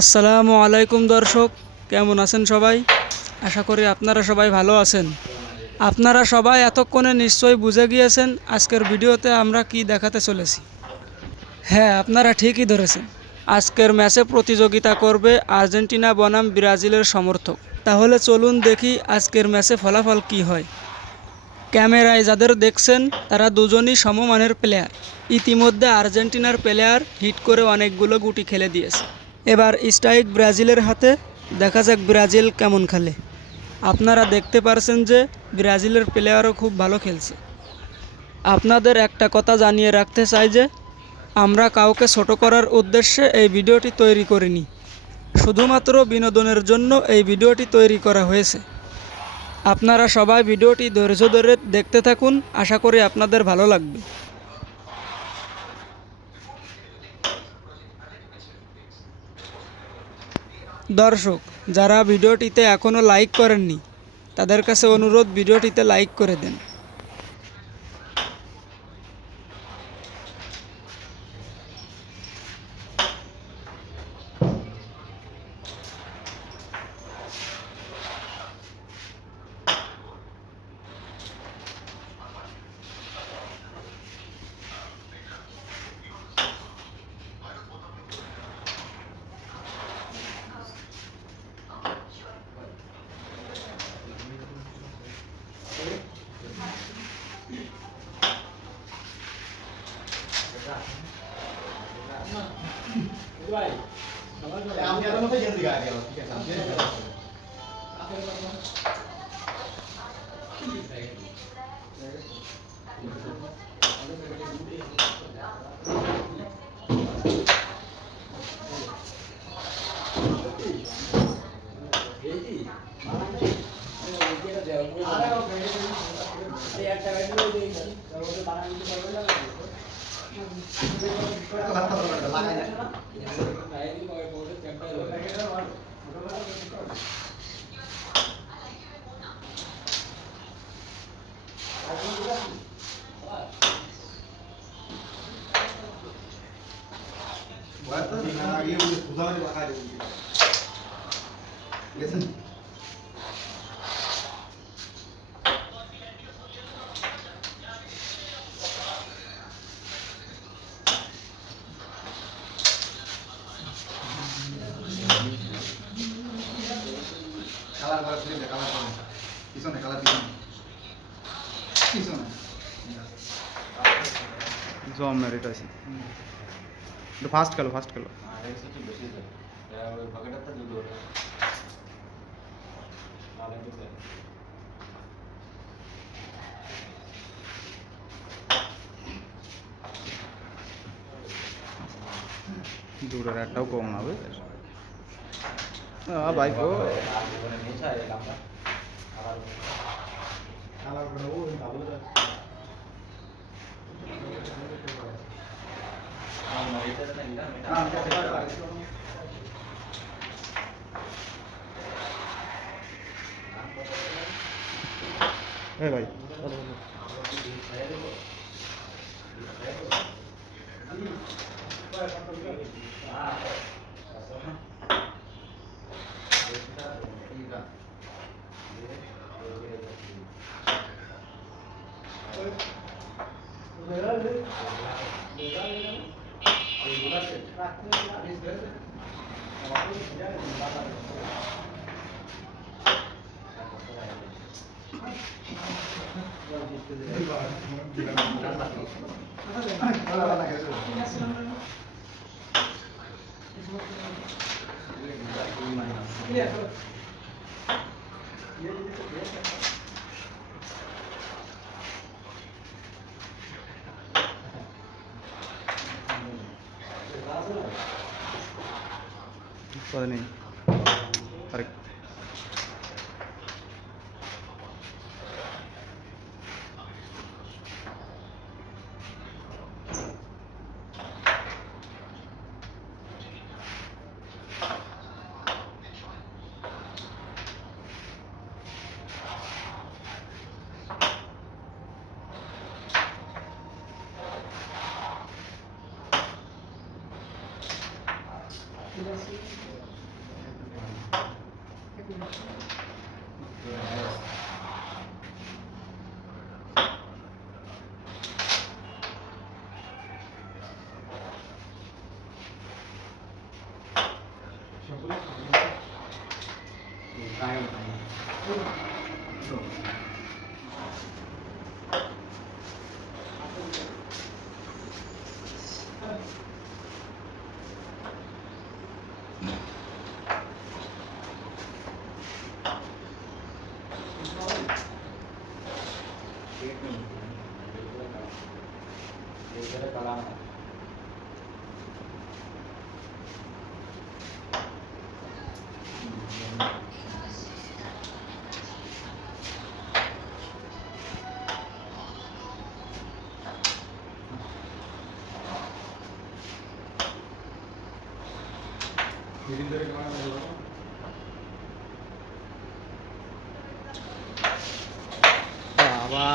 আসসালামু আলাইকুম দর্শক, কেমন আছেন সবাই? আশা করি আপনারা সবাই ভালো আছেন। আপনারা সবাই এতক্ষণে নিশ্চয়ই বুঝে গিয়েছেন আজকের ভিডিওতে আমরা কি দেখাতে চলেছি। হ্যাঁ, আপনারা ঠিকই ধরেছেন। আজকের ম্যাচে প্রতিযোগিতা করবে আর্জেন্টিনা বনাম ব্রাজিলের সমর্থক। তাহলে চলুন দেখি আজকের ম্যাচে ফলাফল কি হয়। ক্যামেরায় যাদের দেখছেন তারা দুজনই সমমানের প্লেয়ার। ইতিমধ্যে আর্জেন্টিনার প্লেয়ার হিট করে অনেকগুলো গুটি খেলে দিয়েছে। এবার স্ট্রাইক ব্রাজিলের হাতে, দেখা যাক ব্রাজিল কেমন খেলে। আপনারা দেখতে পারছেন যে ব্রাজিলের প্লেয়ারও খুব ভালো খেলছে। আপনাদের একটা কথা জানিয়ে রাখতে চাই যে আমরা কাউকে ছোট করার উদ্দেশ্যে এই ভিডিওটি তৈরি করিনি। শুধুমাত্র বিনোদনের জন্য এই ভিডিওটি তৈরি করা হয়েছে। আপনারা সবাই ভিডিওটি ধৈর্য ধরে দেখতে থাকুন, আশা করি আপনাদের ভালো লাগবে। দর্শক, যারা ভিডিওটিতে এখনও লাইক করেননি তাদের কাছে অনুরোধ, ভিডিওটিতে লাইক করে দেন। আমি আর মতো গেছি গাড়ি আমার ঠিক আছে পিছনে কালার পিছনে জম না এটা আছে ফাস্ট খেলো দূরের একটাও কম না হবে বাইক ও ভাই नहीं अरे ঠিক আছে। বাবা